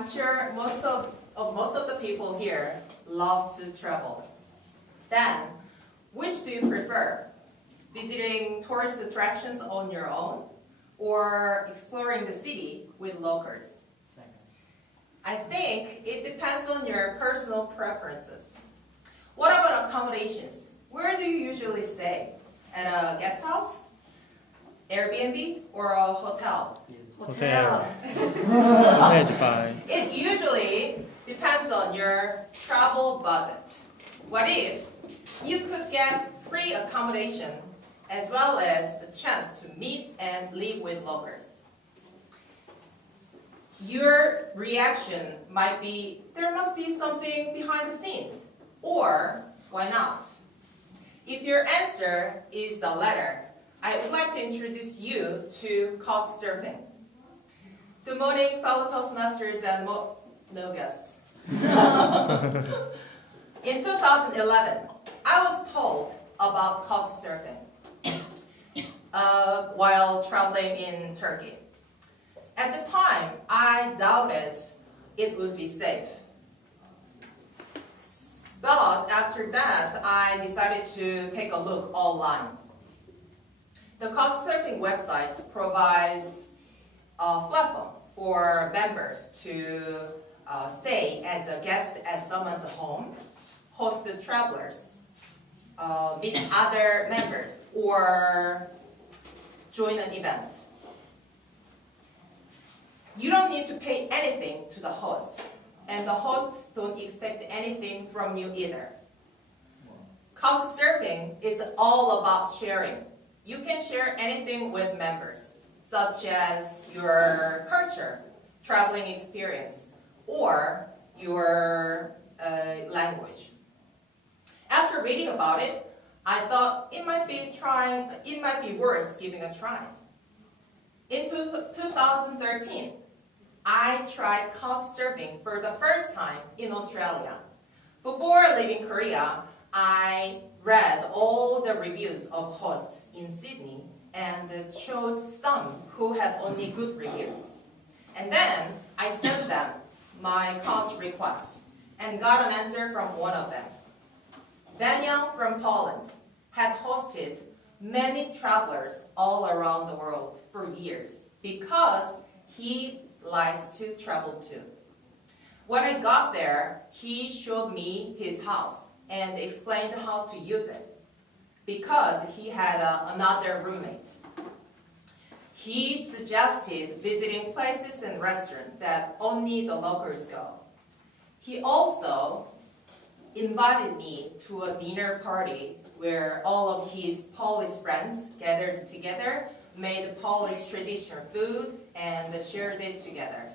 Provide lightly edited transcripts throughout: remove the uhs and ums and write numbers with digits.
I'm sure most of the people here love to travel. Then, which do you prefer? Visiting tourist attractions on your own or exploring the city with locals? I think it depends on your personal preferences. What about accommodations? Where do you usually stay? At a guest house, Airbnb, or a hotel? Hotel. Hotel's fine. It usually depends on your travel budget. What if you could get free accommodation as well as the chance to meet and live with locals? Your reaction might be, there must be something behind the scenes, or why not? If your answer is the latter, I would like to introduce you to couchsurfing. Good morning, fellow Toastmasters and no guests. In 2011, I was told about couchsurfing while traveling in Turkey. At the time, I doubted it would be safe. But after that, I decided to take a look online. The couchsurfing website provides a platform for members to stay as a guest at someone's home, host the travelers, meet other members, or join an event. You don't need to pay anything to the host, and the hosts don't expect anything from you either. Couchsurfing is all about sharing. You can share anything with members, such as your culture, traveling experience, or your language. After reading about it, I thought it might be worth giving a try. In 2013, I tried couchsurfing for the first time in Australia. Before leaving Korea, I read all the reviews of hosts in Sydney and chose some who had only good reviews. And then I sent them my couch request and got an answer from one of them. Daniel from Poland had hosted many travelers all around the world for years because he likes to travel too. When I got there, he showed me his house and explained how to use it because he had another roommate. He suggested visiting places and restaurants that only the locals go. He also invited me to a dinner party where all of his Polish friends gathered together, made Polish traditional food, and shared it together.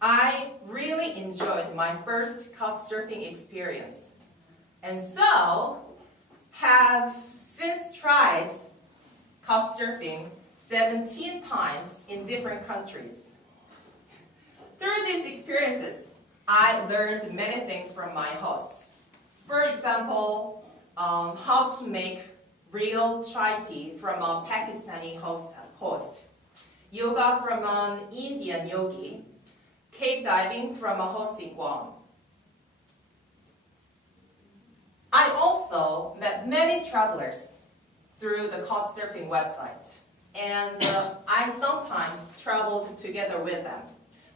I really enjoyed my first couchsurfing experience, and so have since tried couchsurfing 17 times in different countries. Through these experiences, I learned many things from my hosts. For example, how to make real chai tea from a Pakistani host, yoga from an Indian yogi, cave diving from a host in Guam. I also met many travelers through the couchsurfing website, and I sometimes traveled together with them.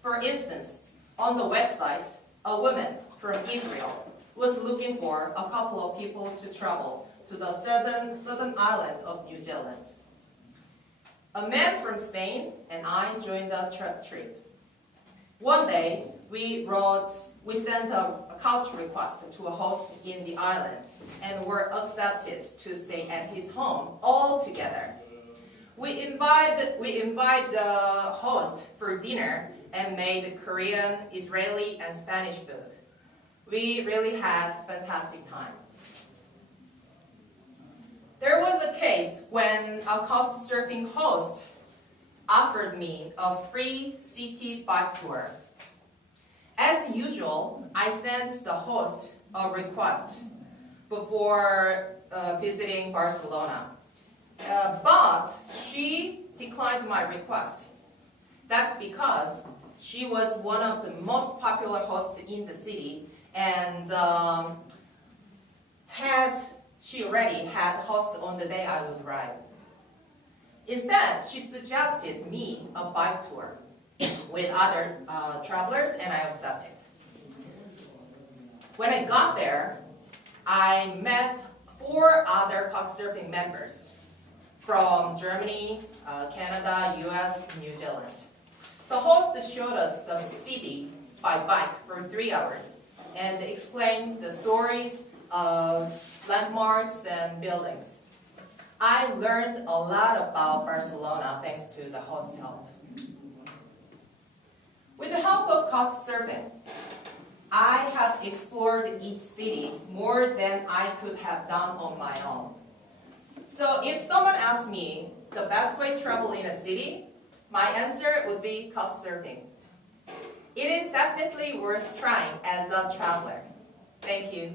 For instance, on the website, a woman from Israel was looking for a couple of people to travel to the southern island of New Zealand. A man from Spain and I joined the trip. One day, we sent a couch request to a host in the island and were accepted to stay at his home all together. We invite the host for dinner and made Korean, Israeli, and Spanish food. We really had a fantastic time. There was a case when a couchsurfing host offered me a free city bike tour. As usual, I sent the host a request before visiting Barcelona, but she declined my request. That's because She was one of the most popular hosts in the city, and she already had hosts on the day I would ride. Instead, she suggested me a bike tour with other travelers, and I accepted. When I got there, I met 4 other Couchsurfing members from Germany, Canada, US, New Zealand. The host showed us the city by bike for 3 hours and explained the stories of landmarks and buildings. I learned a lot about Barcelona thanks to the host's help. With the help of Couchsurfing, I have explored each city more than I could have done on my own. So if someone asks me the best way to travel in a city, my answer would be Couchsurfing. It is definitely worth trying as a traveler. Thank you.